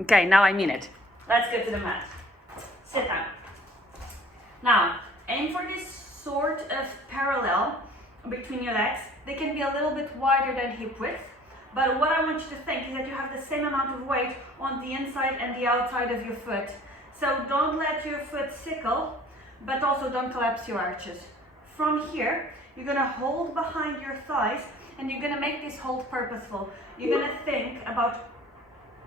Okay, now I mean it. Let's go to the mat. Sit down. Now, aim for this sort of parallel between your legs. They can be a little bit wider than hip width, but what I want you to think is that you have the same amount of weight on the inside and the outside of your foot. So don't let your foot sickle, but also don't collapse your arches. From here, you're gonna hold behind your thighs and you're gonna make this hold purposeful. You're gonna think about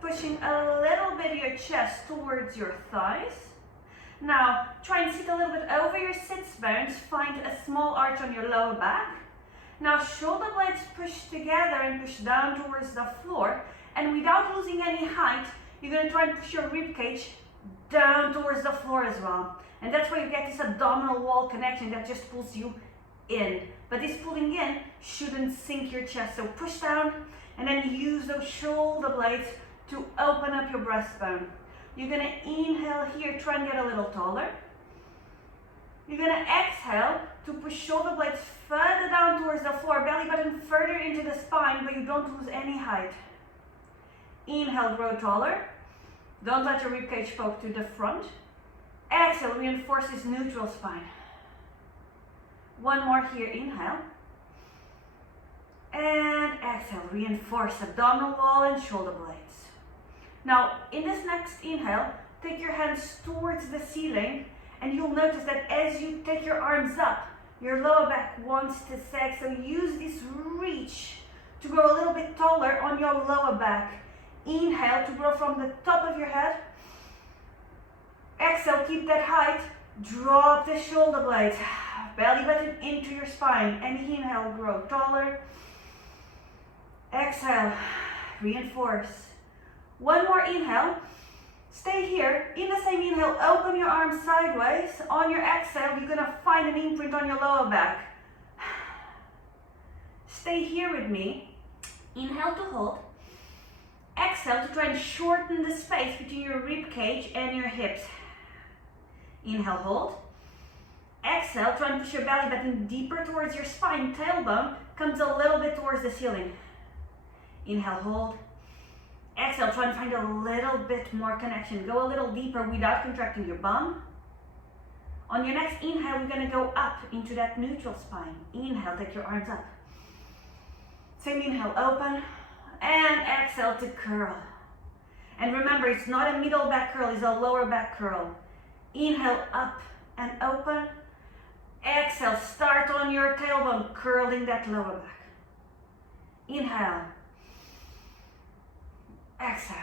pushing a little bit of your chest towards your thighs. Now, try and sit a little bit over your sits bones, find a small arch on your lower back. Now, shoulder blades push together and push down towards the floor. And without losing any height, you're going to try and push your rib cage down towards the floor as well. And that's where you get this abdominal wall connection that just pulls you in. But this pulling in shouldn't sink your chest. So push down and then use those shoulder blades to open up your breastbone. You're going to inhale here, try and get a little taller. You're going to exhale to push shoulder blades further down towards the floor, belly button further into the spine, but you don't lose any height. Inhale, grow taller. Don't let your ribcage poke to the front. Exhale, reinforce this neutral spine. One more here, inhale. And exhale, reinforce abdominal wall and shoulder blades. Now, in this next inhale, take your hands towards the ceiling and you'll notice that as you take your arms up, your lower back wants to sag. So use this reach to grow a little bit taller on your lower back. Inhale to grow from the top of your head. Exhale, keep that height. Drop the shoulder blades. Belly button into your spine. And inhale, grow taller. Exhale, reinforce. One more inhale. Stay here. In the same inhale, open your arms sideways. On your exhale, you're going to find an imprint on your lower back. Stay here with me. Inhale to hold. Exhale to try and shorten the space between your rib cage and your hips. Inhale, hold. Exhale, try and push your belly button deeper towards your spine. Tailbone comes a little bit towards the ceiling. Inhale, hold. Exhale, try and find a little bit more connection. Go a little deeper without contracting your bum. On your next inhale, we're going to go up into that neutral spine. Inhale, take your arms up. Same inhale, open. And exhale to curl. And remember, it's not a middle back curl, it's a lower back curl. Inhale, up and open. Exhale, start on your tailbone, curling that lower back. Inhale. Exhale.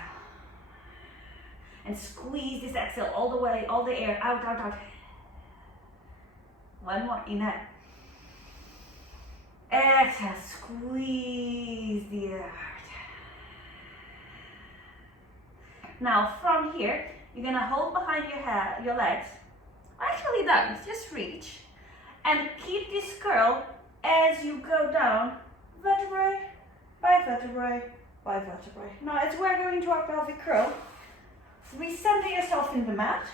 And squeeze this exhale all the way, all the air, out, out, out. One more, inhale. Exhale, squeeze the air out. Now from here, you're gonna hold behind your legs. Actually don't, just reach. And keep this curl as you go down, vertebrae by vertebrae by vertebrae. Now as we're going to our pelvic curl, recenter yourself in the mat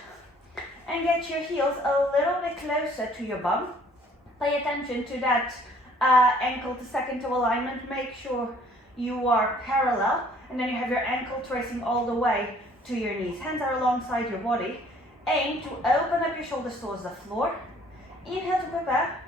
and get your heels a little bit closer to your bum. Pay attention to that ankle to second toe alignment. Make sure you are parallel, and then you have your ankle tracing all the way to your knees. Hands are alongside your body. Aim to open up your shoulders towards the floor. Inhale to prepare.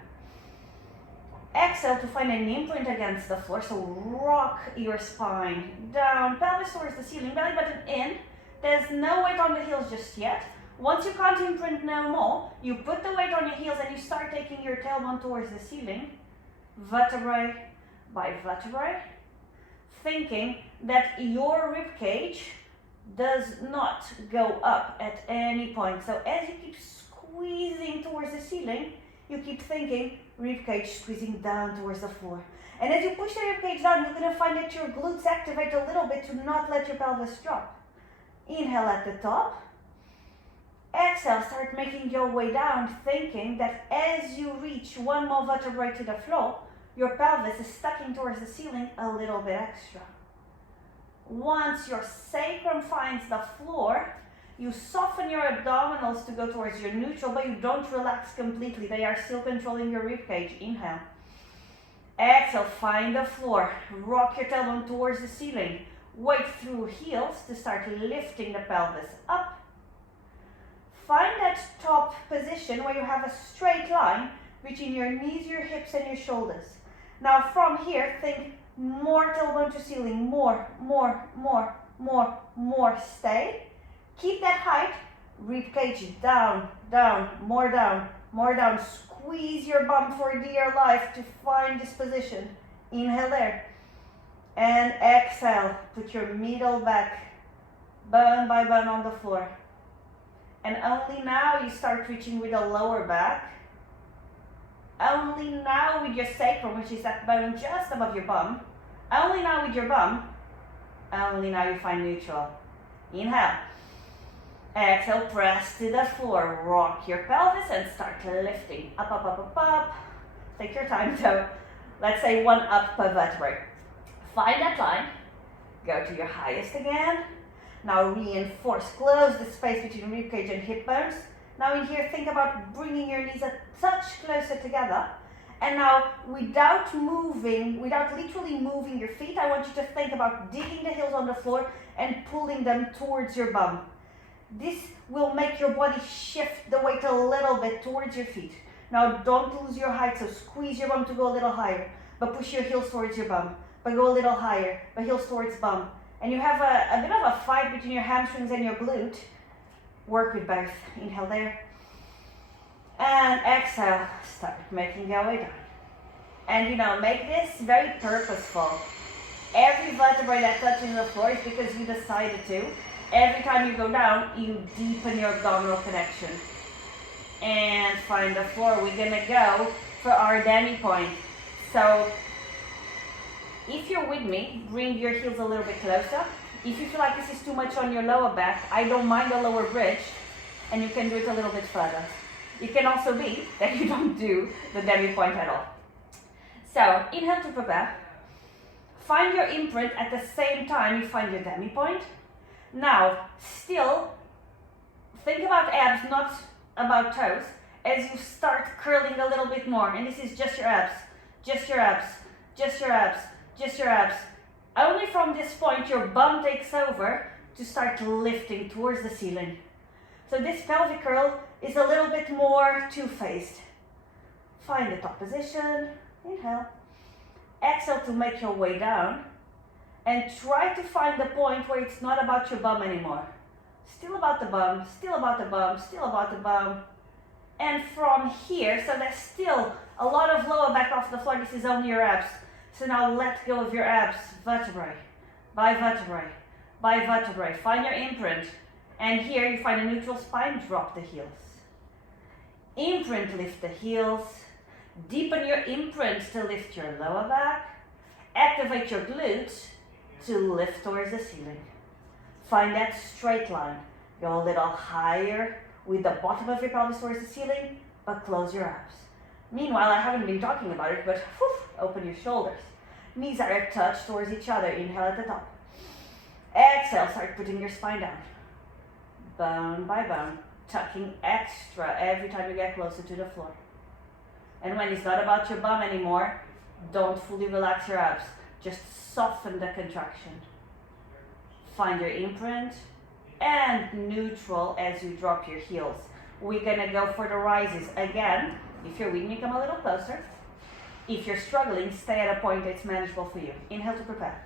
Exhale to find an imprint against the floor. So rock your spine down, pelvis towards the ceiling, belly button in. There's no weight on the heels just yet. Once you can't imprint no more, you put the weight on your heels and you start taking your tailbone towards the ceiling, vertebrae by vertebrae, thinking that your rib cage does not go up at any point. So as you keep squeezing towards the ceiling, you keep thinking rib cage squeezing down towards the floor. And as you push the rib cage down, you're going to find that your glutes activate a little bit to not let your pelvis drop. Inhale at the top. Exhale, start making your way down, thinking that as you reach one more vertebrae to the floor, your pelvis is sucking towards the ceiling a little bit extra. Once your sacrum finds the floor, you soften your abdominals to go towards your neutral, but you don't relax completely. They are still controlling your rib cage. Inhale. Exhale, find the floor. Rock your tailbone towards the ceiling. weight through heels to start lifting the pelvis up. Find that top position where you have a straight line between your knees, your hips, and your shoulders. Now from here, think more tailbone to ceiling, more, stay. Keep that height, rib cage down, more down. Squeeze your bum for dear life to find this position. Inhale there. And exhale, put your middle back, bone by bone on the floor. And only now you start reaching with the lower back. Only now with your sacrum, which is that bone just above your bum. Only now with your bum. Only now you find neutral. Inhale. Exhale, press to the floor. Rock your pelvis and start lifting. Up. Take your time though. Let's say one up per vertebrae. Find that line. Go to your highest again. Now reinforce, close the space between ribcage and hip bones. Now in here, think about bringing your knees a touch closer together. And now, without literally moving your feet, I want you to think about digging the heels on the floor and pulling them towards your bum. This will make your body shift the weight a little bit towards your feet. Now, don't lose your height, so squeeze your bum to go a little higher, but push your heels towards your bum. But go a little higher, but heels towards bum. And you have a bit of a fight between your hamstrings and your glute. Work with both. Inhale there. And exhale. Start making your way down. And make this very purposeful. Every vertebrae that touches the floor is because you decided to. Every time you go down, you deepen your abdominal connection. And find the floor. We're gonna go for our demi point. So, if you're with me, bring your heels a little bit closer. If you feel like this is too much on your lower back, I don't mind the lower bridge, and you can do it a little bit further. It can also be that you don't do the demi point at all. So, inhale to prepare. Find your imprint at the same time you find your demi point. Now, still, think about abs, not about toes, as you start curling a little bit more. And this is just your abs, just your abs, just your abs, just your abs. Only from this point, your bum takes over to start lifting towards the ceiling. So this pelvic curl is a little bit more two-faced. Find the top position, inhale. Exhale to make your way down. And try to find the point where it's not about your bum anymore. Still about the bum, still about the bum, still about the bum. And from here, so there's still a lot of lower back off the floor, this is only your abs. So now let go of your abs, vertebrae by vertebrae by vertebrae. Find your imprint. And here you find a neutral spine, drop the heels. Imprint, lift the heels. Deepen your imprint to lift your lower back. Activate your glutes to lift towards the ceiling. Find that straight line. Go a little higher with the bottom of your pelvis towards the ceiling, but close your abs. Meanwhile, I haven't been talking about it, but open your shoulders. Knees are a touch towards each other. Inhale at the top. Exhale, start putting your spine down. Bone by bone, tucking extra every time you get closer to the floor. And when it's not about your bum anymore, don't fully relax your abs. Just soften the contraction. Find your imprint and neutral as you drop your heels. We're gonna go for the rises. Again, if you're with me, come a little closer. If you're struggling, stay at a point that's manageable for you. Inhale to prepare.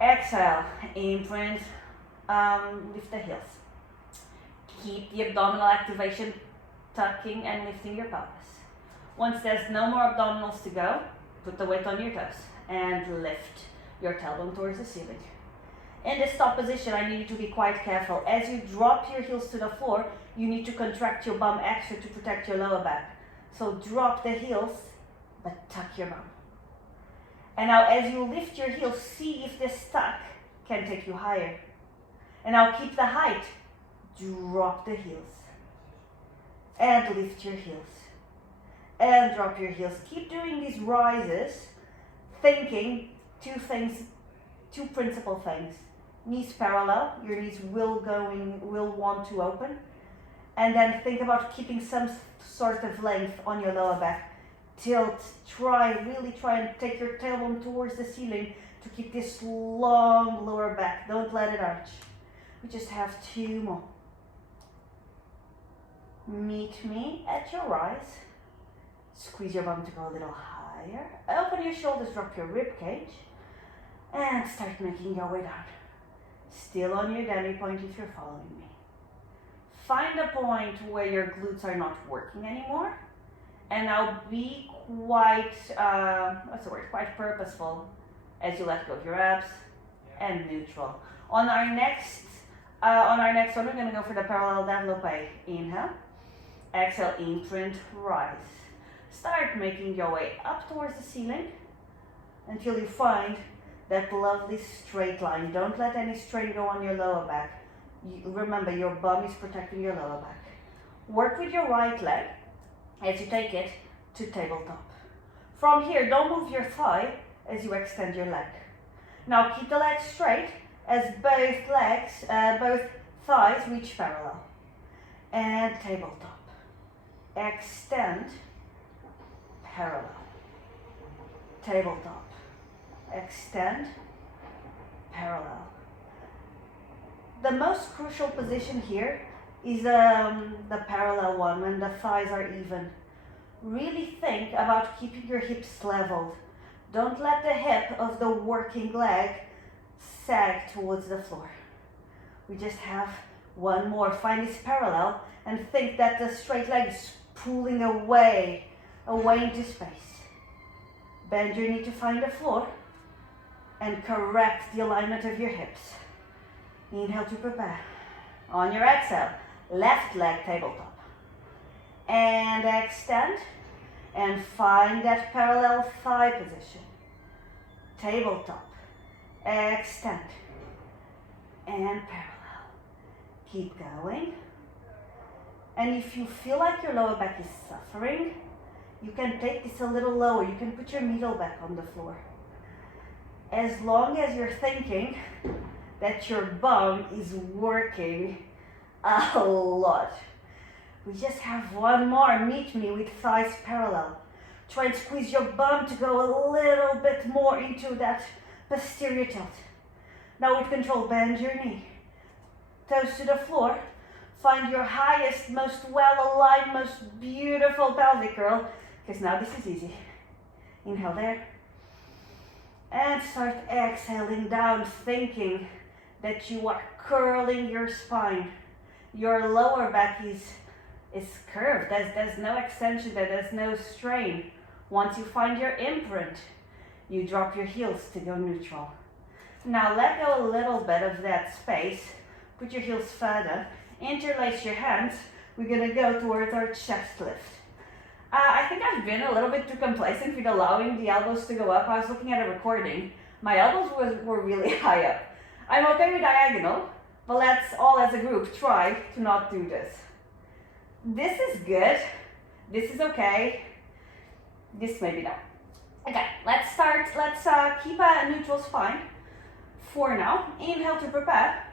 Exhale, imprint, lift the heels. Keep the abdominal activation, tucking and lifting your pelvis. Once there's no more abdominals to go, put the weight on your toes and lift your tailbone towards the ceiling. In this top position, I need you to be quite careful. As you drop your heels to the floor, you need to contract your bum extra to protect your lower back. So drop the heels, but tuck your bum. And now as you lift your heels, see if this tuck can take you higher. And now keep the height. Drop the heels. And lift your heels. And drop your heels. Keep doing these rises, thinking two principal things. Knees parallel, your knees will want to open. And then think about keeping some sort of length on your lower back. Tilt, really try and take your tailbone towards the ceiling to keep this long lower back. Don't let it arch. We just have 2 more. Meet me at your rise. Squeeze your bum to go a little higher. Open your shoulders, drop your rib cage. And start making your way down. Still on your demi point if you're following me. Find a point where your glutes are not working anymore. And now be quite, quite purposeful as you let go of your abs and neutral. On our next one, we're gonna go for the parallel développé. Inhale, exhale, imprint, rise. Start making your way up towards the ceiling until you find that lovely straight line. Don't let any strain go on your lower back. Remember, your bum is protecting your lower back. Work with your right leg as you take it to tabletop. From here, don't move your thigh as you extend your leg. Now keep the legs straight as both thighs reach parallel. And tabletop. Extend, parallel. Tabletop. Extend, parallel. The most crucial position here is the parallel one, when the thighs are even. Really think about keeping your hips leveled. Don't let the hip of the working leg sag towards the floor. We just have 1 more. Find this parallel and think that the straight leg is pulling away into space. Bend your knee to find the floor and correct the alignment of your hips. Inhale to prepare. On your exhale, left leg tabletop. And extend and find that parallel thigh position. Tabletop. Extend and parallel. Keep going. And if you feel like your lower back is suffering, you can take this a little lower. You can put your middle back on the floor. As long as you're thinking that your bum is working a lot. We just have 1 more. Meet me with thighs parallel. Try and squeeze your bum to go a little bit more into that posterior tilt. Now with control, bend your knee. Toes to the floor. Find your highest, most well-aligned, most beautiful pelvic curl. Because now this is easy. Inhale there. And start exhaling down, thinking that you are curling your spine. Your lower back is curved. There's no extension there, there's no strain. Once you find your imprint, you drop your heels to go neutral. Now let go a little bit of that space. Put your heels further. Interlace your hands. We're gonna go towards our chest lift. I think I've been a little bit too complacent with allowing the elbows to go up. I was looking at a recording. My elbows were really high up. I'm okay with diagonal, but let's all as a group try to not do this. This is good. This is okay. This may be not. Okay, let's start. Let's keep a neutral spine for now. Inhale to prepare.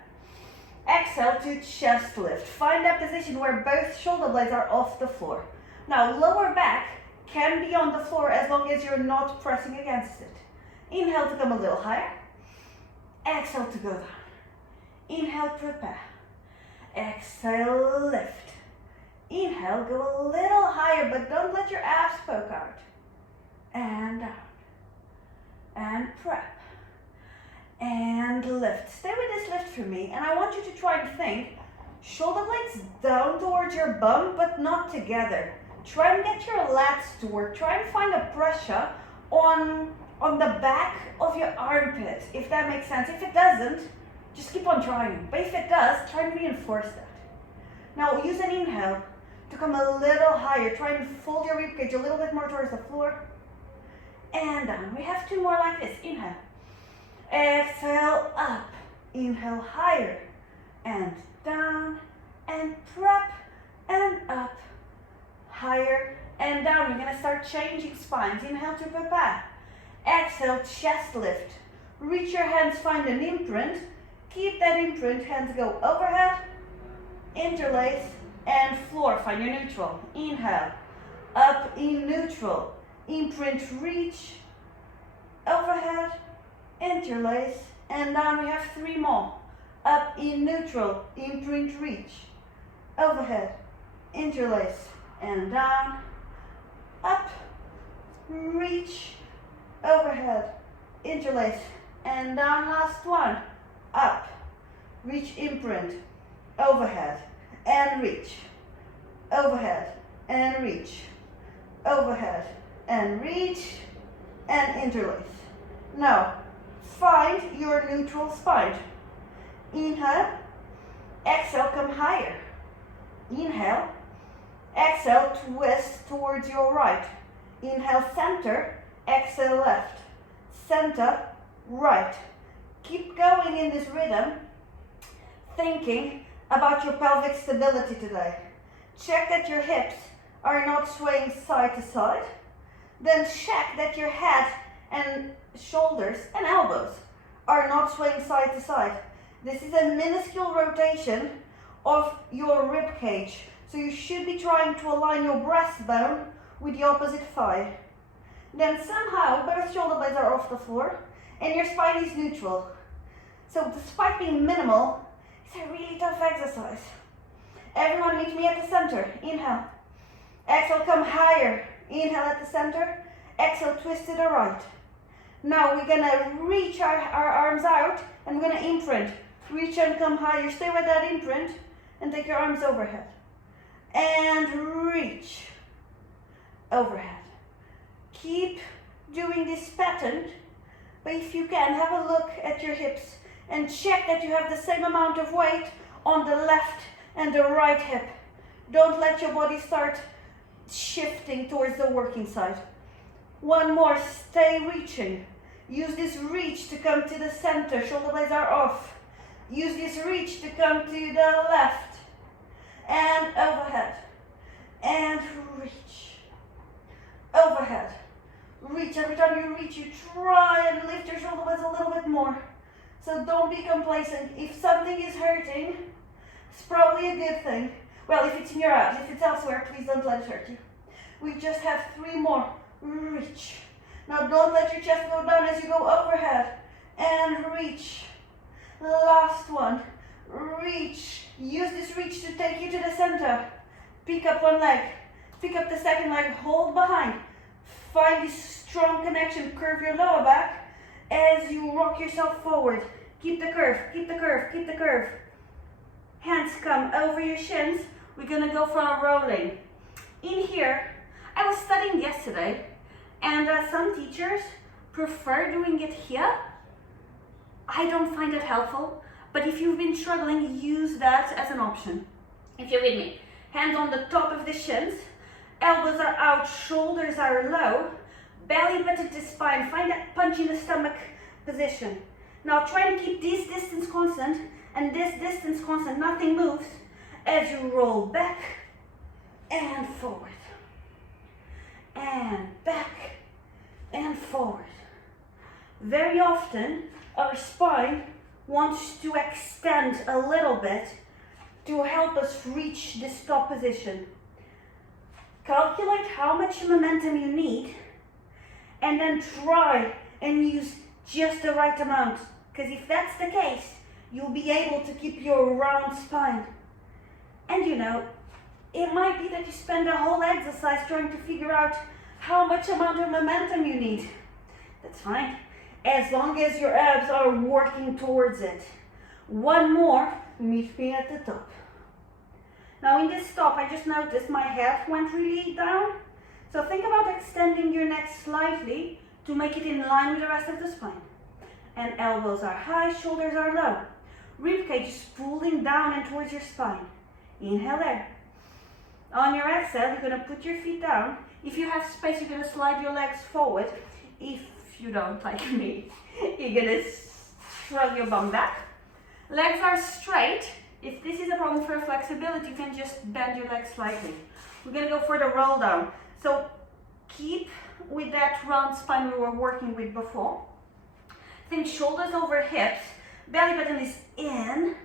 Exhale to chest lift. Find that position where both shoulder blades are off the floor. Now, lower back can be on the floor as long as you're not pressing against it. Inhale to come a little higher. Exhale to go down. Inhale, prepare. Exhale, lift. Inhale, go a little higher, but don't let your abs poke out. And down. And prep. And lift. Stay with this lift for me, and I want you to try and think shoulder blades down towards your bum, but not together. Try and get your lats to work. Try and find a pressure on the back of your armpit, if that makes sense. If it doesn't, just keep on trying. But if it does, try and reinforce that. Now use an inhale to come a little higher. Try and fold your ribcage a little bit more towards the floor. And down. We have 2 more like this. Inhale. Exhale, up. Inhale, higher. And down. And prep. And up. Higher and down. We're going to start changing spines. Inhale to prepare. Exhale, chest lift. Reach your hands, find an imprint. Keep that imprint. Hands go overhead. Interlace. And floor. Find your neutral. Inhale. Up in neutral. Imprint, reach. Overhead. interlace, and down. We have 3 more. Up in neutral, imprint, reach. Overhead, interlace, and down. Up, reach, overhead, interlace, and down. Last one. Up, reach, imprint, overhead, and reach. Overhead, and reach. Overhead, and reach, and interlace. Now, find your neutral spine. Inhale, exhale, come higher. Inhale, exhale, twist towards your right. Inhale, center, exhale, left. Center, right. Keep going in this rhythm, thinking about your pelvic stability today. Check that your hips are not swaying side to side. Then check that your head and shoulders and elbows are not swaying side to side. This is a minuscule rotation of your rib cage. So you should be trying to align your breastbone with the opposite thigh. Then somehow both shoulder blades are off the floor and your spine is neutral. So despite being minimal, it's a really tough exercise. Everyone meet me at the center. Inhale. Exhale, come higher. Inhale at the center. Exhale, twist to the right. Now we're gonna reach our arms out and we're gonna imprint. Reach and come higher. Stay with that imprint and take your arms overhead. And reach. Overhead. Keep doing this pattern, but if you can, have a look at your hips and check that you have the same amount of weight on the left and the right hip. Don't let your body start shifting towards the working side. One more, stay reaching. Use this reach to come to the center, shoulder blades are off. Use this reach to come to the left. And overhead. And reach. Overhead. Reach. Every time you reach, you try and lift your shoulder blades a little bit more. So don't be complacent. If something is hurting, it's probably a good thing. Well, if it's in your abs, if it's elsewhere, please don't let it hurt you. We just have 3 more. Reach. Now don't let your chest go down as you go overhead. And reach. Last one. Reach. Use this reach to take you to the center. Pick up one leg. Pick up the second leg. Hold behind. Find this strong connection. Curve your lower back as you rock yourself forward. Keep the curve. Keep the curve. Keep the curve. Hands come over your shins. We're going to go for a rolling. In here, I was studying yesterday, and some teachers prefer doing it here. I don't find it helpful, but if you've been struggling, use that as an option. If you're with me, hands on the top of the shins, elbows are out, shoulders are low, belly button to spine. Find that punch in the stomach position. Now try and keep this distance constant and this distance constant. Nothing moves as you roll back and forward. And back and forward. Very often our spine wants to extend a little bit to help us reach this top position. Calculate how much momentum you need and then try and use just the right amount, because if that's the case, you'll be able to keep your round spine. And you know, it might be that you spend the whole exercise trying to figure out how much amount of momentum you need. That's fine, as long as your abs are working towards it. One more, meet me at the top. Now in this stop, I just noticed my head went really down. So think about extending your neck slightly to make it in line with the rest of the spine. And elbows are high, shoulders are low. Ribcage is pulling down and towards your spine. Inhale there. On your exhale, you're going to put your feet down. If you have space, you're going to slide your legs forward. If you don't, like me, you're going to shrug your bum back. Legs are straight. If this is a problem for flexibility, you can just bend your legs slightly. We're going to go for the roll down. So keep with that round spine we were working with before. Think shoulders over hips. Belly button is in.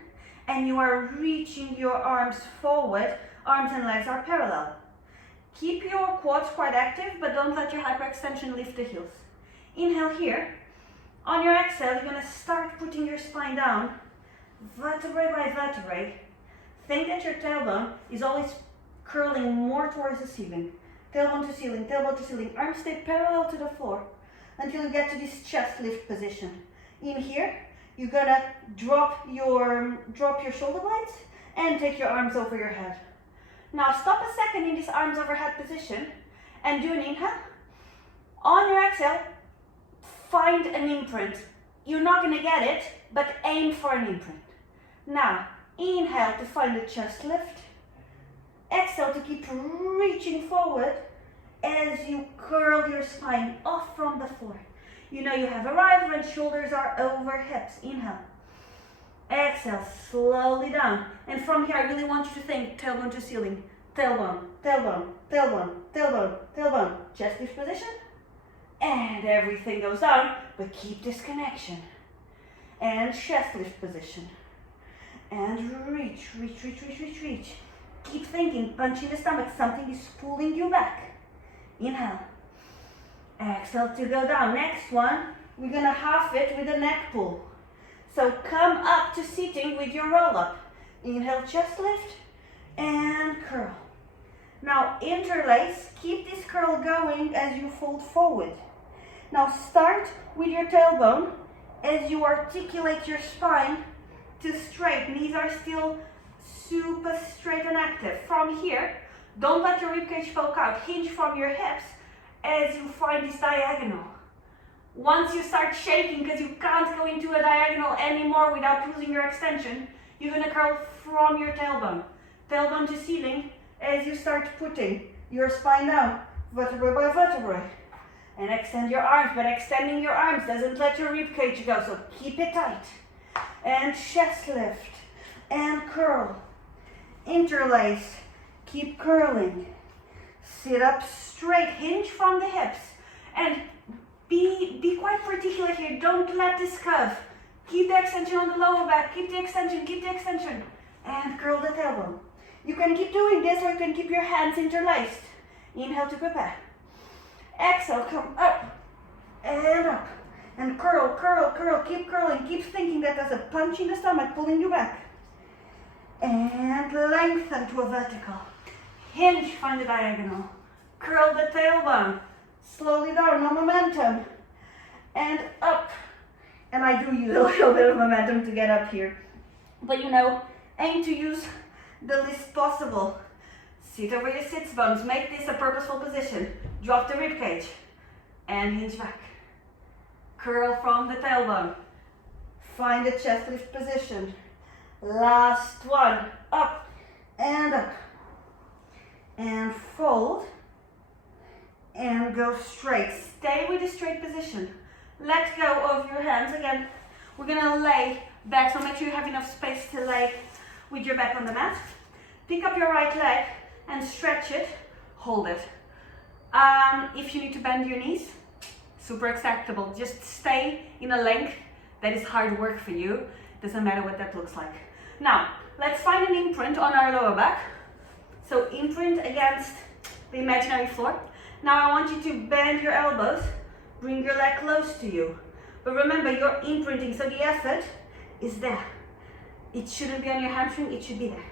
And you are reaching your arms forward. Arms and legs are parallel. Keep your quads quite active, but don't let your hyperextension lift the heels. Inhale here. On your exhale, you're gonna start putting your spine down, vertebrae by vertebrae. Think that your tailbone is always curling more towards the ceiling. Tailbone to ceiling, tailbone to ceiling. Arms stay parallel to the floor until you get to this chest lift position. In here, you're gonna drop your shoulder blades and take your arms over your head. Now stop a second in this arms overhead position and do an inhale. On your exhale, find an imprint. You're not gonna get it, but aim for an imprint. Now, inhale to find the chest lift. Exhale to keep reaching forward as you curl your spine off from the floor. You know you have arrived when shoulders are over hips. Inhale. Exhale, slowly down. And from here, I really want you to think tailbone to ceiling. Tailbone, tailbone, tailbone, tailbone, tailbone. Chest lift position. And everything goes down, but keep this connection. And chest lift position. And reach, reach, reach, reach, reach, reach. Keep thinking, punching the stomach, something is pulling you back. Inhale. Exhale to go down. Next one, we're gonna half it with a neck pull. So come up to sitting with your roll up. Inhale, chest lift, and curl. Now interlace, keep this curl going as you fold forward. Now start with your tailbone as you articulate your spine to straight. Knees are still super straight and active. From here, don't let your ribcage poke out. Hinge from your hips as you find this diagonal. Once you start shaking because you can't go into a diagonal anymore without losing your extension, you're gonna curl from your tailbone. Tailbone to ceiling as you start putting your spine down, vertebrae by vertebrae. And extend your arms, but extending your arms doesn't let your ribcage go, so keep it tight. And chest lift, and curl. Interlace, keep curling. Sit up straight, hinge from the hips. And be quite particular here, don't let this curve. Keep the extension on the lower back, keep the extension. And curl the tailbone. You can keep doing this or you can keep your hands interlaced. Inhale to prepare. Exhale, come up and up. And curl, curl, curl, keep curling. Keep thinking that there's a punch in the stomach pulling you back. And lengthen to a vertical. Hinge, find the diagonal. Curl the tailbone. Slowly down, no momentum. And up. And I do use a little bit of momentum to get up here. But you know, aim to use the least possible. Sit over your sits bones. Make this a purposeful position. Drop the ribcage. And hinge back. Curl from the tailbone. Find the chest lift position. Last one. Up and up. And fold. And go straight. Stay with the straight position. Let go of your hands. Again, we're gonna lay back, so make sure you have enough space to lay with your back on the mat. Pick up your right leg and stretch it. Hold it. If you need to bend your knees, super acceptable. Just stay in a length that is hard work for you. Doesn't matter what that looks like. Now, let's find an imprint on our lower back. So imprint against the imaginary floor. Now I want you to bend your elbows, bring your leg close to you. But remember, you're imprinting, so the effort is there. It shouldn't be on your hamstring, it should be there.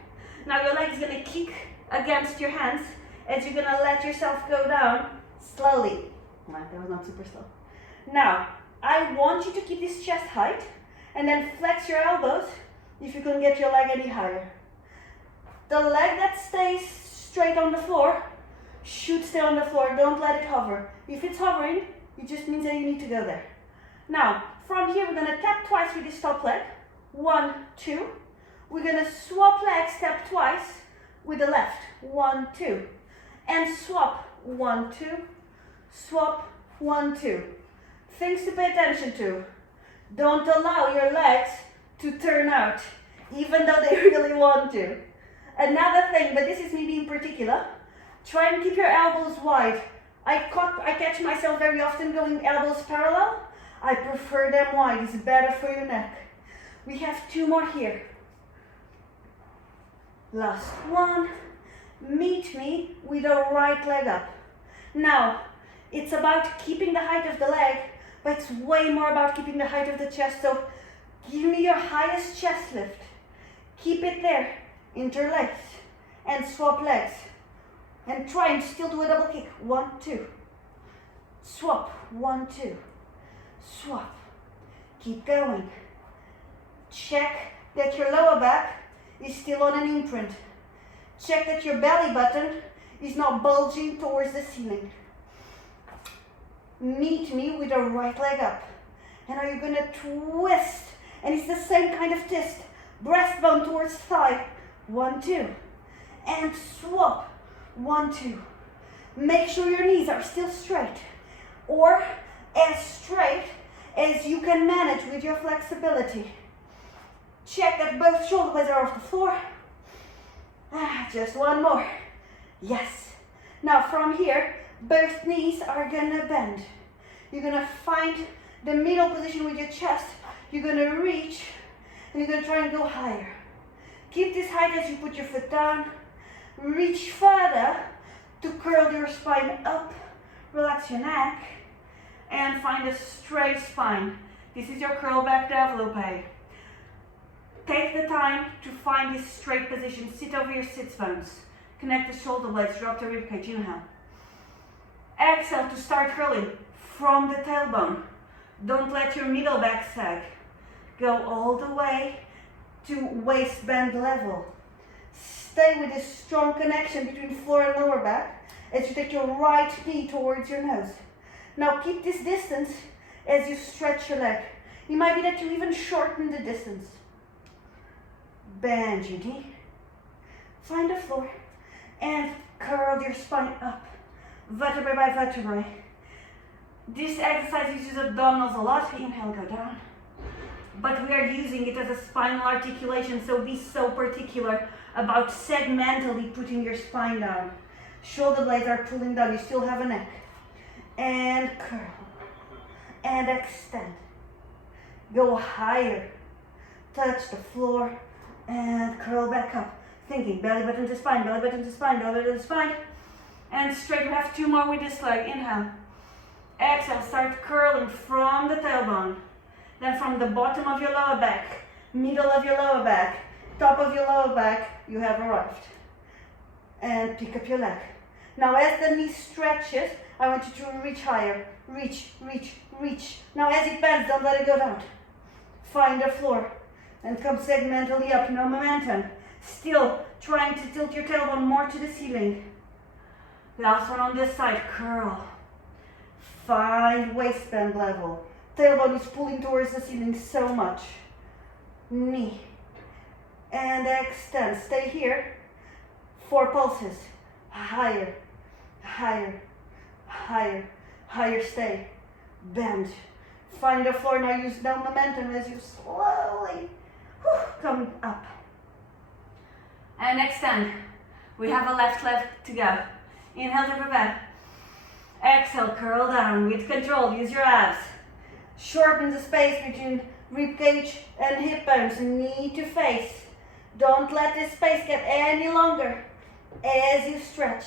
Now your leg is gonna kick against your hands as you're gonna let yourself go down slowly. Wow, that was not super slow. Now, I want you to keep this chest height and then flex your elbows if you can get your leg any higher. The leg that stays straight on the floor should stay on the floor. Don't let it hover. If it's hovering, it just means that you need to go there. Now, from here, we're gonna tap twice with this top leg. 1, 2. We're gonna swap legs, tap twice with the left. 1, 2. And swap. 1, 2. Swap. 1, 2. Things to pay attention to. Don't allow your legs to turn out, even though they really want to. Another thing, but this is me being particular, try and keep your elbows wide. I catch myself very often going elbows parallel. I prefer them wide, it's better for your neck. We have 2 more here. Last one. Meet me with the right leg up. Now, it's about keeping the height of the leg, but it's way more about keeping the height of the chest. So give me your highest chest lift. Keep it there. Interlace and swap legs. And try and still do a double kick. 1, 2. Swap. 1, 2. Swap. Keep going. Check that your lower back is still on an imprint. Check that your belly button is not bulging towards the ceiling. Meet me with the right leg up. And now you're going to twist. And it's the same kind of twist. Breastbone towards thigh. 1, 2. And swap. 1, 2. Make sure your knees are still straight. Or as straight as you can manage with your flexibility. Check that both shoulder blades are off the floor. Just one more. Yes. Now from here, both knees are gonna bend. You're gonna find the middle position with your chest. You're gonna reach and you're gonna try and go higher. Keep this height as you put your foot down. Reach further to curl your spine up. Relax your neck and find a straight spine. This is your curl back développé. Take the time to find this straight position. Sit over your sits bones. Connect the shoulder blades. Drop the ribcage. Inhale. Exhale to start curling from the tailbone. Don't let your middle back sag. Go all the way to waistband level. Stay with this strong connection between floor and lower back as you take your right knee towards your nose. Now keep this distance as you stretch your leg. It might be that you even shorten the distance. Bend your knee, find the floor, and curl your spine up, vertebrae by vertebrae. This exercise uses abdominals a lot. Inhale, go down. But we are using it as a spinal articulation, so be so particular about segmentally putting your spine down. Shoulder blades are pulling down. You still have a neck. And curl. And extend. Go higher. Touch the floor. And curl back up. Thinking belly button to spine, belly button to spine, belly button to spine. And straight. We have 2 more with this leg. Inhale. Exhale. Start curling from the tailbone. Then from the bottom of your lower back, middle of your lower back, top of your lower back, you have arrived. And pick up your leg. Now as the knee stretches, I want you to reach higher. Reach, reach, reach. Now as it bends, don't let it go down. Find the floor. And come segmentally up, no momentum. Still trying to tilt your tailbone more to the ceiling. Last one on this side, curl. Find waistband level. Tailbone is pulling towards the ceiling so much. Knee. And extend. Stay here. 4 pulses. Higher, higher, higher, higher. Stay. Bend. Find the floor. Now use no momentum as you slowly come up. And extend. We have a left leg to go. Inhale to prepare. Exhale, curl down with control. Use your abs. Shorten the space between ribcage and hip bones. Knee to face. Don't let this space get any longer. As you stretch,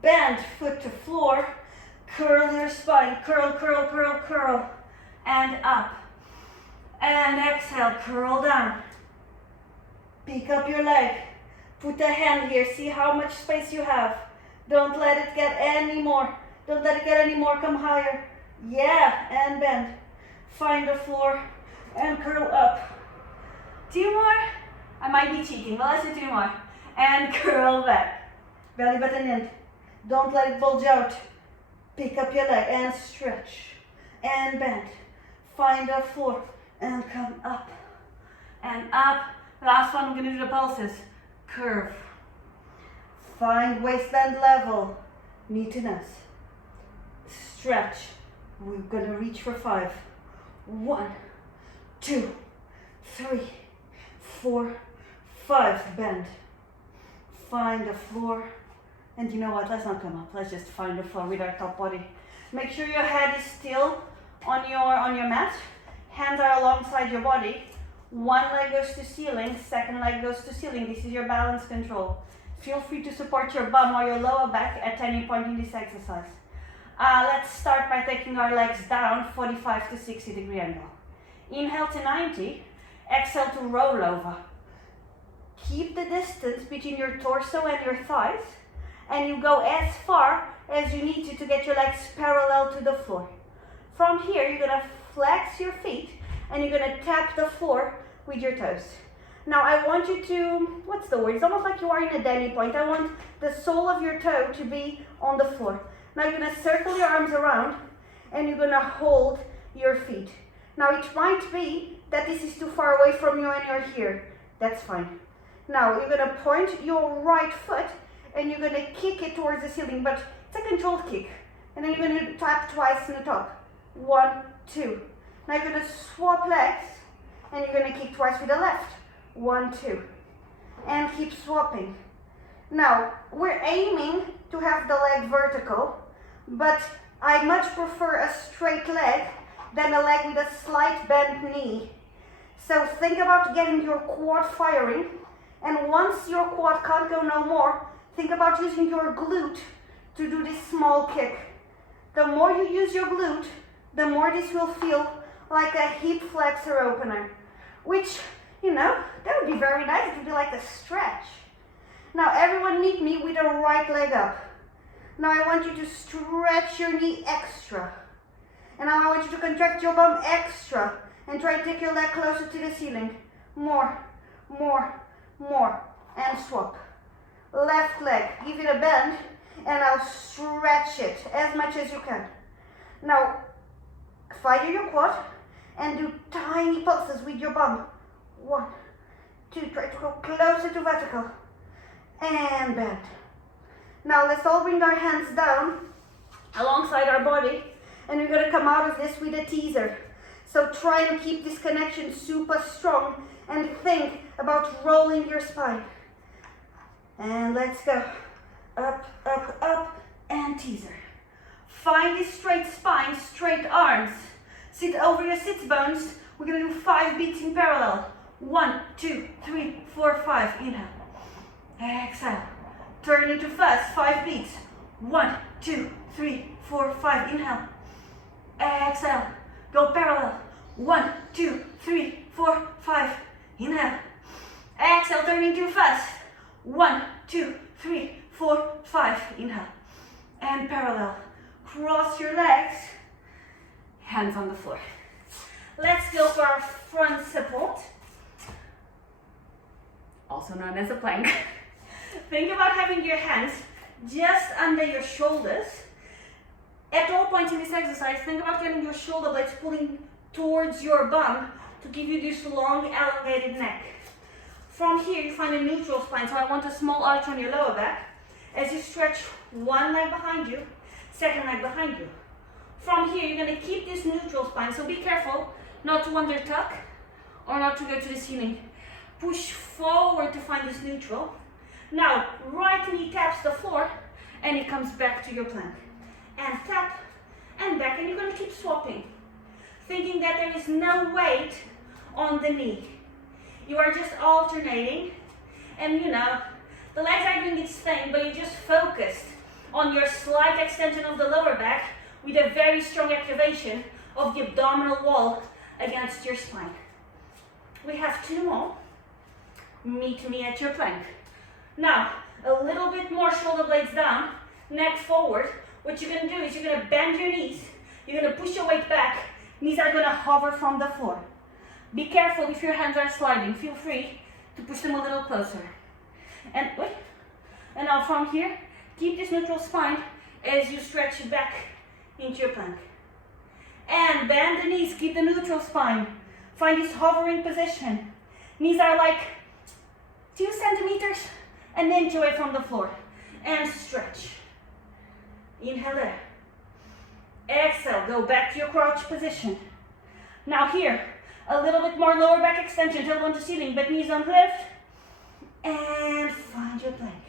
bend foot to floor. Curl your spine. Curl, curl, curl, curl. And up. And exhale, curl down. Pick up your leg. Put a hand here. See how much space you have. Don't let it get any more. Don't let it get any more. Come higher. Yeah, and bend. Find the floor and curl up. 2 more. I might be cheating, but let's do 2 more. And curl back. Belly button in. Don't let it bulge out. Pick up your leg and stretch. And bend. Find the floor and come up. And up. Last one, we're going to do the pulses. Curve. Find waistband level. Knee to nose. Stretch. We're going to reach for 5. 1, 2, 3, 4, 5. Bend. Find the floor. And you know what? Let's not come up. Let's just find the floor with our top body. Make sure your head is still on your mat. Hands are alongside your body. 1 leg goes to ceiling. 2nd leg goes to ceiling. This is your balance control. Feel free to support your bum or your lower back at any point in this exercise. Let's start by taking our legs down, 45 to 60 degree angle. Inhale to 90, exhale to roll over. Keep the distance between your torso and your thighs, and you go as far as you need to get your legs parallel to the floor. From here, you're gonna flex your feet, and you're gonna tap the floor with your toes. Now I want you to, what's the word? It's almost like you are in a Danny point. I want the sole of your toe to be on the floor. Now you're gonna circle your arms around, and you're gonna hold your feet. Now it might be that this is too far away from you and you're here. That's fine. Now you're gonna point your right foot and you're gonna kick it towards the ceiling, but it's a controlled kick. And then you're gonna tap twice in the top. 1, 2. Now you're gonna swap legs and you're gonna kick twice with the left. 1, 2. And keep swapping. Now we're aiming to have the leg vertical, but I much prefer a straight leg than a leg with a slight bent knee. So think about getting your quad firing, and once your quad can't go no more, think about using your glute to do this small kick. The more you use your glute, the more this will feel like a hip flexor opener, which, you know, that would be very nice. It would be like a stretch. Now everyone meet me with the right leg up. Now I want you to stretch your knee extra. And now I want you to contract your bum extra and try to take your leg closer to the ceiling. More, more, more. And swap. Left leg, give it a bend, and I'll stretch it as much as you can. Now, fire your quad and do tiny pulses with your bum. 1, 2, try to go closer to vertical. And bend. Now let's all bring our hands down alongside our body, and we're gonna come out of this with a teaser. So try and keep this connection super strong and think about rolling your spine. And let's go. Up, up, up, and teaser. Find this straight spine, straight arms. Sit over your sits bones. We're gonna do 5 beats in parallel. 1, 2, 3, 4, 5. Inhale. Exhale. Turn into fast, 5 beats. 1, 2, 3, 4, 5. Inhale. Exhale. Go parallel. 1, 2, 3, 4, 5. Inhale. Exhale, turn into fast. 1, 2, 3, 4, 5. Inhale. And parallel. Cross your legs. Hands on the floor. Let's go for our front support, also known as a plank. Think about having your hands just under your shoulders. At all points in this exercise, think about getting your shoulder blades pulling towards your bum to give you this long, elongated neck. From here, you find a neutral spine, so I want a small arch on your lower back as you stretch one leg behind you, second leg behind you. From here, you're going to keep this neutral spine, so be careful not to under tuck or not to go to the ceiling. Push forward to find this neutral. Now, right knee taps the floor and it comes back to your plank. And tap and back, and you're going to keep swapping, thinking that there is no weight on the knee. You are just alternating, and you know, the legs are doing its thing, but you're just focused on your slight extension of the lower back with a very strong activation of the abdominal wall against your spine. We have 2 more. Meet me at your plank. Now, a little bit more shoulder blades down, neck forward. What you're going to do is you're going to bend your knees. You're going to push your weight back. Knees are going to hover from the floor. Be careful if your hands are sliding. Feel free to push them a little closer. And wait. And now from here, keep this neutral spine as you stretch it back into your plank. And bend the knees. Keep the neutral spine. Find this hovering position. Knees are like 2 centimeters an inch away from the floor. And stretch. Inhale there. Exhale, go back to your crouch position. Now here, a little bit more lower back extension, tailbone to ceiling, but knees don't lift. And find your plank.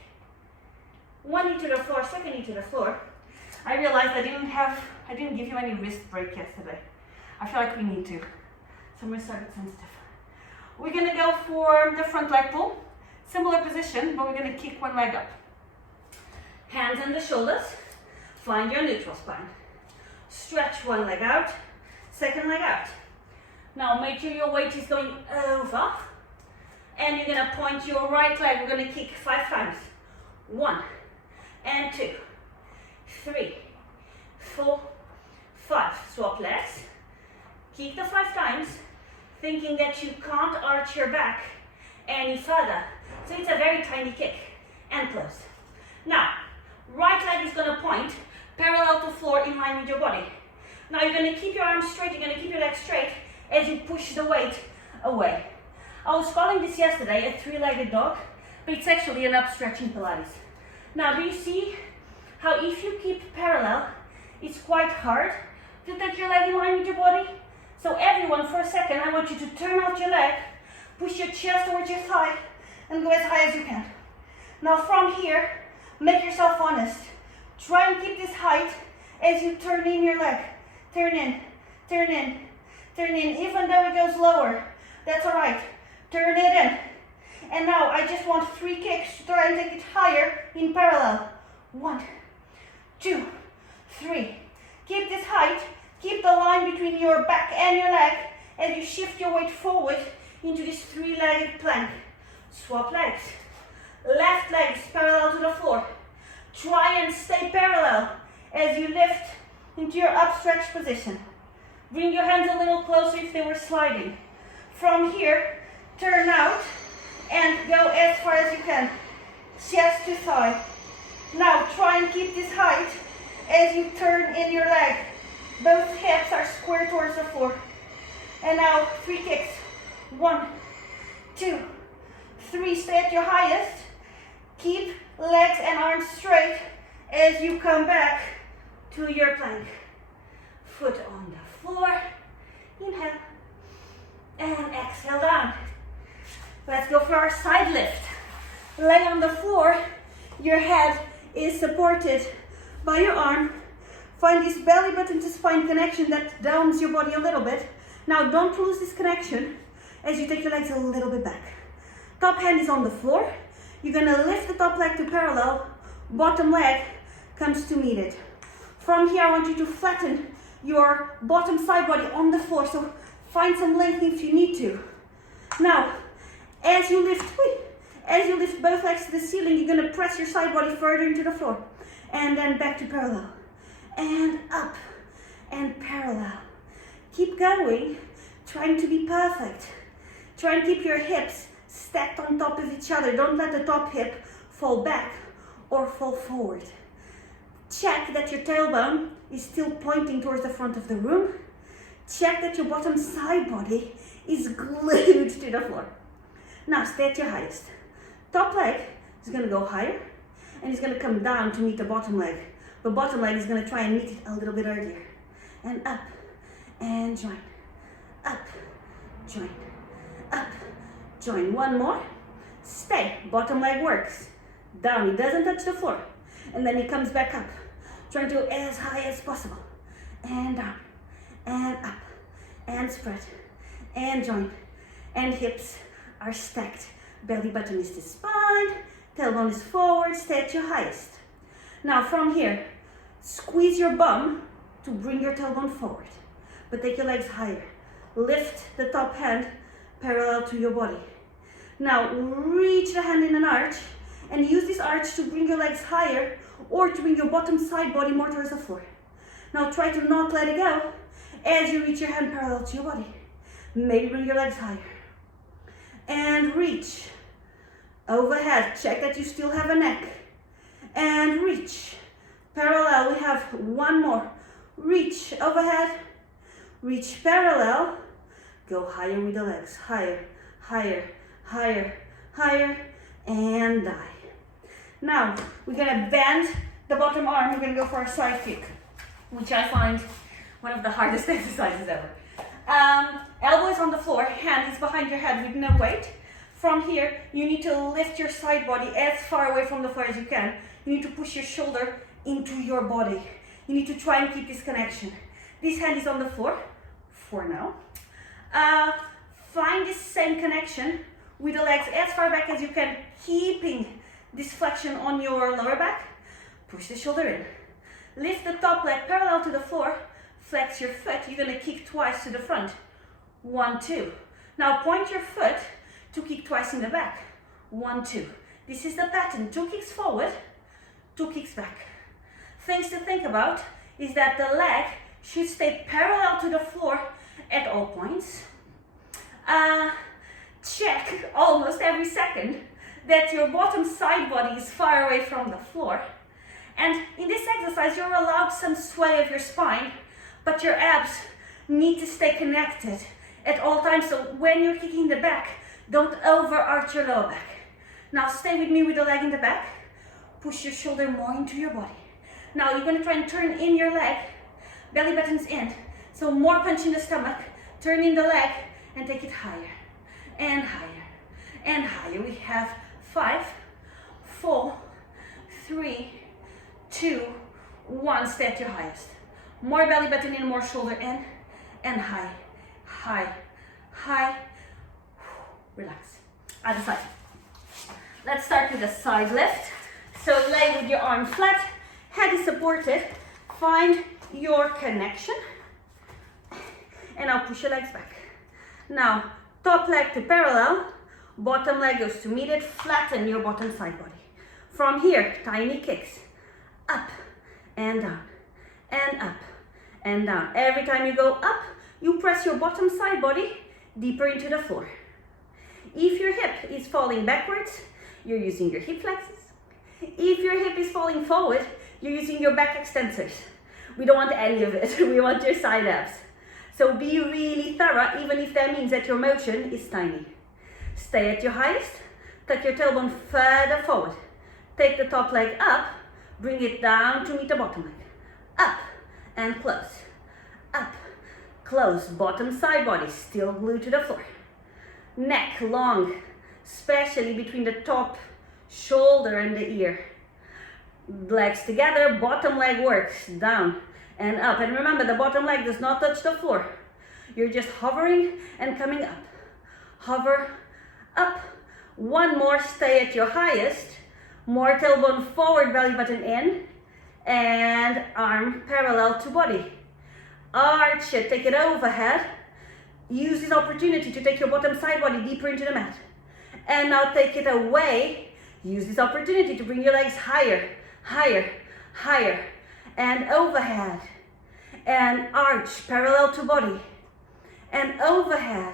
1 knee to the floor, second knee to the floor. I realized I didn't give you any wrist break yesterday. I feel like we need to. So I'm gonna start it sensitive. We're gonna go for the front leg pull. Similar position, but we're gonna kick one leg up. Hands on the shoulders. Find your neutral spine. Stretch one leg out, second leg out. Now make sure your weight is going over, and you're gonna point your right leg. We're gonna kick 5 times. 1 and 2, 3, 4, 5. Swap legs. Kick the 5 times, thinking that you can't arch your back any further. So it's a very tiny kick and close. Now, right leg is gonna point parallel to floor in line with your body. Now you're gonna keep your arms straight, you're gonna keep your legs straight as you push the weight away. I was calling this yesterday a 3-legged dog, but it's actually an up-stretching Pilates. Now, do you see how if you keep parallel, it's quite hard to take your leg in line with your body? So everyone, for a second, I want you to turn out your leg, push your chest towards your thigh, and go as high as you can. Now from here, make yourself honest. Try and keep this height as you turn in your leg. Turn in, turn in, turn in. Even though it goes lower, that's all right. Turn it in. And now I just want 3 kicks to try and take it higher in parallel. 1, 2, 3. Keep this height. Keep the line between your back and your leg as you shift your weight forward into this 3-legged plank. Swap legs. Left leg is parallel to the floor. Try and stay parallel as you lift into your upstretched position. Bring your hands a little closer if they were sliding. From here, turn out and go as far as you can. Chest to thigh. Now try and keep this height as you turn in your leg. Both hips are square towards the floor. And now 3 kicks. 1, 2, 3. Stay at your highest. Keep legs and arms straight as you come back to your plank. Foot on the floor. Inhale. And exhale down. Let's go for our side lift. Lay on the floor. Your head is supported by your arm. Find this belly button to spine connection that downs your body a little bit. Now don't lose this connection as you take your legs a little bit back. Top hand is on the floor. You're gonna lift the top leg to parallel. Bottom leg comes to meet it. From here, I want you to flatten your bottom side body on the floor. So find some length if you need to. Now, as you lift both legs to the ceiling, you're gonna press your side body further into the floor. And then back to parallel. And up. And parallel. Keep going, trying to be perfect. Try and keep your hips stacked on top of each other. Don't let the top hip fall back or fall forward. Check that your tailbone is still pointing towards the front of the room. Check that your bottom side body is glued to the floor. Now stay at your highest. Top leg is going to go higher and it's going to come down to meet the bottom leg. The bottom leg is going to try and meet it a little bit earlier. And up and join. Up, join. Up, join. One more. Stay. Bottom leg works. Down. It doesn't touch the floor. And then it comes back up. Trying to go as high as possible. And down. And up. And spread. And join. And hips are stacked. Belly button is to spine. Tailbone is forward. Stay at your highest. Now from here, squeeze your bum to bring your tailbone forward. But take your legs higher. Lift the top hand parallel to your body. Now reach the hand in an arch and use this arch to bring your legs higher or to bring your bottom side body more towards the floor. Now try to not let it go as you reach your hand parallel to your body. Maybe bring your legs higher. And reach. Overhead. Check that you still have a neck. And reach. Parallel. We have one more. Reach overhead. Reach parallel. Go higher with the legs. Higher, higher, higher, higher. And die. Now, we're going to bend the bottom arm. We're going to go for our side kick, which I find one of the hardest exercises ever. Elbow is on the floor. Hand is behind your head with no weight. From here, you need to lift your side body as far away from the floor as you can. You need to push your shoulder into your body. You need to try and keep this connection. This hand is on the floor for now. Find this same connection with the legs as far back as you can, keeping this flexion on your lower back. Push the shoulder in. Lift the top leg parallel to the floor. flex your foot, you're gonna kick twice to the front. 1, 2. Now point your foot to kick twice in the back. 1, 2. This is the pattern, 2 kicks forward, 2 kicks back. Things to think about is that the leg should stay parallel to the floor at all points. Check almost every second that your bottom side body is far away from the floor. And in this exercise, you're allowed some sway of your spine, but your abs need to stay connected at all times. So when you're kicking the back, don't overarch your lower back. Now stay with me with the leg in the back. Push your shoulder more into your body. Now you're gonna try and turn in your leg, belly button's in. So more punch in the stomach, turn in the leg and take it higher and higher and higher. We have 5, 4, 3, 2, 1. Stay at your highest. More belly button in, more shoulder in, and high, high, high. Relax. Other side. Let's start with a side lift. So lay with your arms flat, head is supported. Find your connection. And now push your legs back. Now, top leg to parallel, bottom leg goes to meet it, flatten your bottom side body. From here, tiny kicks. Up and down, and up and down. Every time you go up, you press your bottom side body deeper into the floor. If your hip is falling backwards, you're using your hip flexors. If your hip is falling forward, you're using your back extensors. We don't want any of it. We want your side abs. So be really thorough, even if that means that your motion is tiny. Stay at your highest, tuck your tailbone further forward. Take the top leg up, bring it down to meet the bottom leg. Up and close. Up, close. Bottom side body still glued to the floor. Neck long, especially between the top shoulder and the ear. Legs together, bottom leg works. Down and up. And remember, the bottom leg does not touch the floor. You're just hovering and coming up. Hover, up. One more, stay at your highest. More tailbone forward, belly button in. And arm parallel to body. Arch it, take it overhead. Use this opportunity to take your bottom side body deeper into the mat. And now take it away. Use this opportunity to bring your legs higher, higher, higher. And overhead. And arch, parallel to body. And overhead.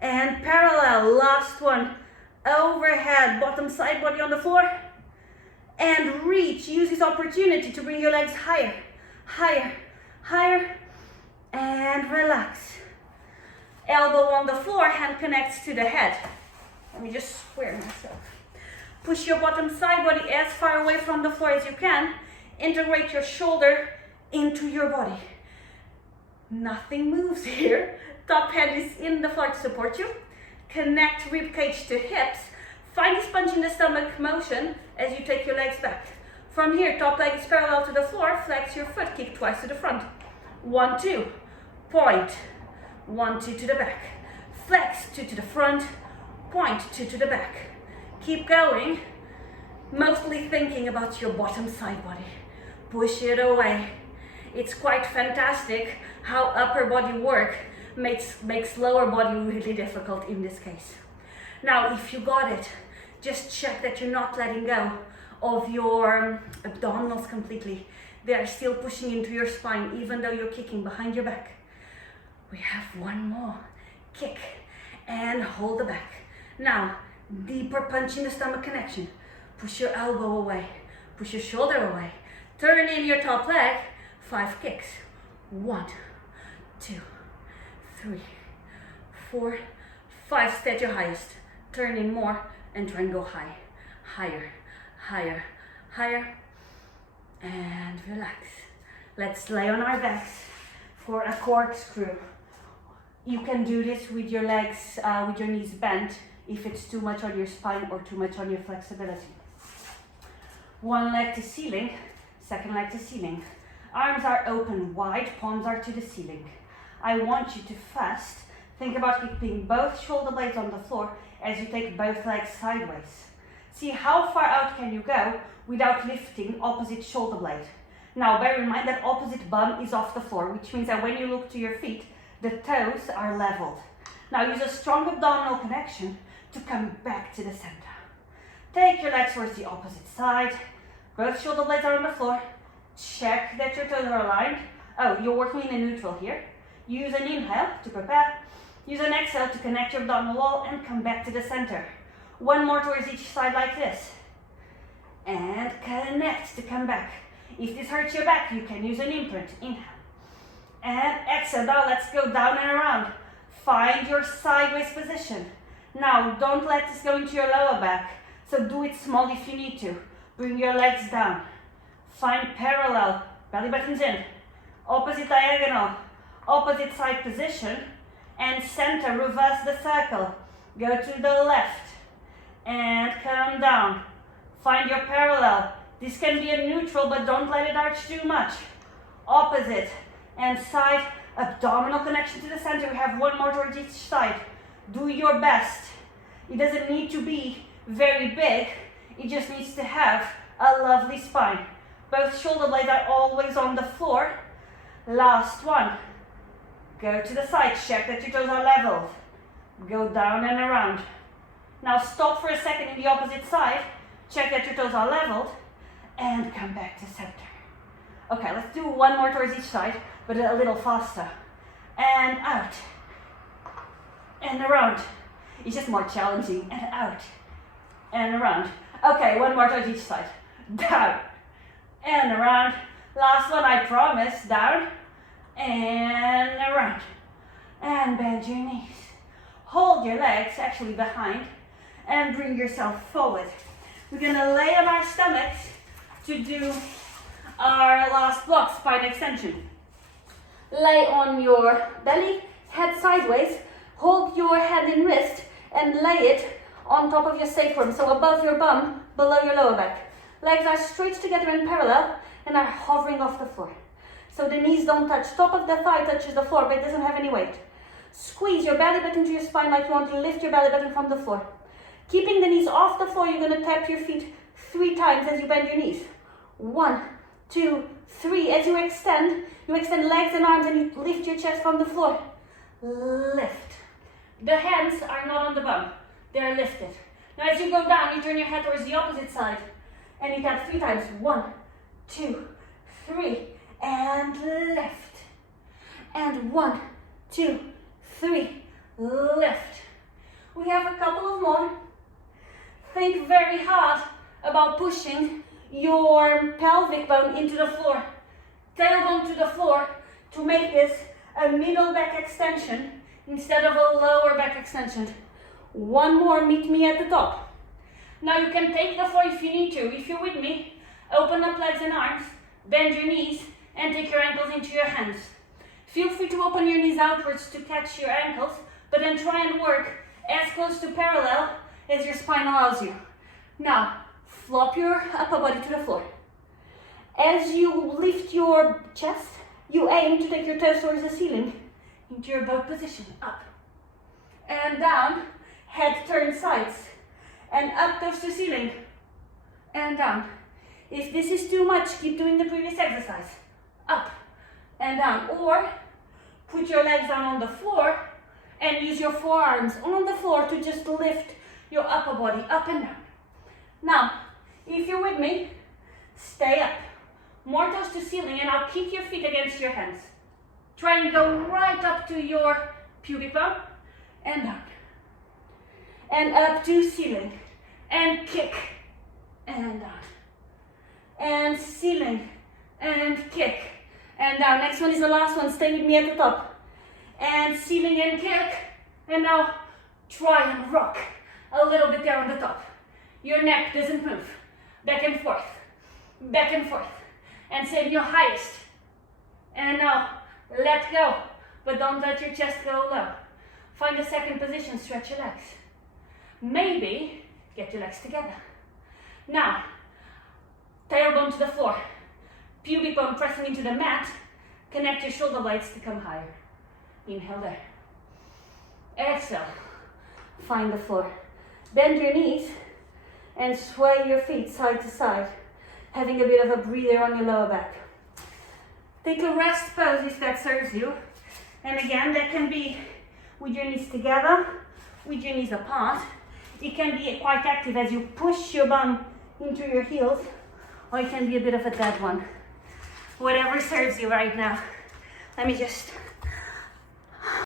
And parallel, last one. Overhead, bottom side body on the floor. And reach, use this opportunity to bring your legs higher, higher, higher. And relax. Elbow on the floor, hand connects to the head. Let me just square myself. Push your bottom side body as far away from the floor as you can. Integrate your shoulder into your body. Nothing moves here. Top hand is in the floor to support you. Connect rib cage to hips. Find this punch in the stomach motion as you take your legs back. From here, top leg is parallel to the floor. Flex your foot, kick twice to the front. 1, 2, point. 1, 2 to the back. Flex, 2 to the front. Point, 2 to the back. Keep going. Mostly thinking about your bottom side body. Push it away. It's quite fantastic how upper body work makes lower body really difficult in this case. Now, if you got it, just check that you're not letting go of your abdominals completely. They are still pushing into your spine, even though you're kicking behind your back. We have one more. Kick and hold the back. Now, deeper punch in the stomach connection. Push your elbow away. Push your shoulder away. Turn in your top leg. 5 kicks. 1, 2, 3, 4, 5. Stay at your highest. Turn in more and try and go high. Higher, higher, higher. And relax. Let's lay on our backs for a corkscrew. You can do this with your legs, with your knees bent, if it's too much on your spine or too much on your flexibility. One leg to ceiling, second leg to ceiling. Arms are open wide, palms are to the ceiling. I want you to first think about keeping both shoulder blades on the floor as you take both legs sideways. See how far out can you go without lifting opposite shoulder blade. Now bear in mind that opposite bum is off the floor, which means that when you look to your feet, the toes are leveled. Now use a strong abdominal connection to come back to the center. Take your legs towards the opposite side. Both shoulder blades are on the floor. Check that your toes are aligned. Oh, you're working in a neutral here. Use an inhale to prepare. Use an exhale to connect your abdominal wall and come back to the center. One more towards each side like this. And connect to come back. If this hurts your back, you can use an imprint. Inhale. And exhale. Now let's go down and around. Find your sideways position. Now don't let this go into your lower back. So do it small if you need to. Bring your legs down. Find parallel. Belly button's in. Opposite diagonal. Opposite side position. And center. Reverse the circle. Go to the left. And come down. Find your parallel. This can be a neutral, but don't let it arch too much. Opposite and side. Abdominal connection to the center. We have one more towards each side. Do your best. It doesn't need to be very big. It just needs to have a lovely spine. Both shoulder blades are always on the floor. Last one. Go to the side. Check that your toes are leveled. Go down and around. Now stop for a second in the opposite side. Check that your toes are leveled. And come back to center. Okay, let's do one more towards each side, but a little faster. And out. And around. It's just more challenging. And out. And around. Okay, one more towards each side. Down. And around. Last one, I promise. Down. And around. And bend your knees. Hold your legs actually behind. And bring yourself forward. We're gonna lay on our stomachs to do our last block, spine extension. Lay on your belly, head sideways, hold your hand in wrist and lay it on top of your sacrum, so above your bum, below your lower back. Legs are straight together in parallel and are hovering off the floor. So the knees don't touch. Top of the thigh touches the floor, but it doesn't have any weight. Squeeze your belly button to your spine like you want to lift your belly button from the floor. Keeping the knees off the floor, you're going to tap your feet 3 times as you bend your knees. 1, 2, 3. As you extend legs and arms and you lift your chest from the floor. Lift. The hands are not on the bum. They're lifted. Now as you go down, you turn your head towards the opposite side. And you tap 3 times. 1, 2, 3. And lift. And 1, 2, 3. Lift. We have a couple of more. Think very hard about pushing your pelvic bone into the floor. Tailbone to the floor to make this a middle back extension instead of a lower back extension. One more, meet me at the top. Now you can take the floor if you need to. If you're with me, open up legs and arms, bend your knees, and take your ankles into your hands. Feel free to open your knees outwards to catch your ankles, but then try and work as close to parallel as your spine allows you. Now, flop your upper body to the floor. As you lift your chest, you aim to take your toes towards the ceiling into your boat position. Up and down, head turn sides, and up toes to ceiling, and down. If this is too much, keep doing the previous exercise. Up and down, or put your legs down on the floor and use your forearms on the floor to just lift your upper body up and down. Now, if you're with me, stay up. More toes to ceiling, and now kick your feet against your hands. Try and go right up to your pubic bone and down. And up to ceiling. And kick. And down. And ceiling. And kick. And down. Next one is the last one. Stay with me at the top. And ceiling and kick. And now try and rock a little bit there on the top. Your neck doesn't move. Back and forth. Back and forth. And save your highest. And now let go. But don't let your chest go low. Find a second position. Stretch your legs. Maybe get your legs together. Now, tailbone to the floor. Pubic bone pressing into the mat. Connect your shoulder blades to come higher. Inhale there. Exhale. Find the floor. Bend your knees and sway your feet side to side, having a bit of a breather on your lower back. Take a rest pose if that serves you. And again, that can be with your knees together, with your knees apart. It can be quite active as you push your bum into your heels, or it can be a bit of a dead one. Whatever serves you right now. Let me just